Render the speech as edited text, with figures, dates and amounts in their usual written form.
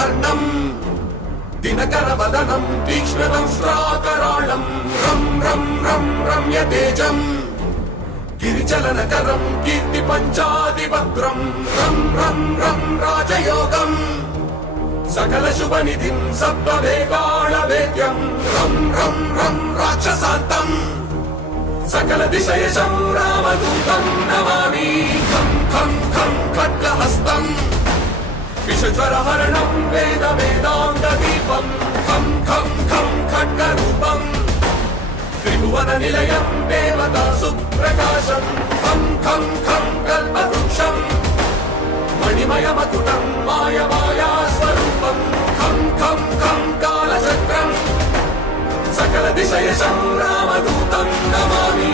వర్ణం దినకరవదనం తీక్ష్ణదంష్ట్రాకరాళం రం రం రం రమ్యతేజం గిరిచలనకరం కీర్తి పంచాదిభద్రం రం రం రం రాజయోగం సకల శుభనిధిం సప్తవేగాళవేద్యం రం రం రం రాక్షసాంతం సకల దిశయశం రామదూతం నమామి ఖం ఖం ఖం ఖడ్గహస్తం విషజ్వరహరణం వేద వేదాంత దీపం ఖం ఖం ఖం ఖడ్గరూపం త్రిభువన నిలయం దేవతా సుప్రకాశం ఖం ఖం ఖం కల్పవృక్షం మణిమయమకుటం మాయమాయా స్వరూపం ఖం ఖం ఖం కాలచక్రం సకల దిశయశం రామదూతం నమామి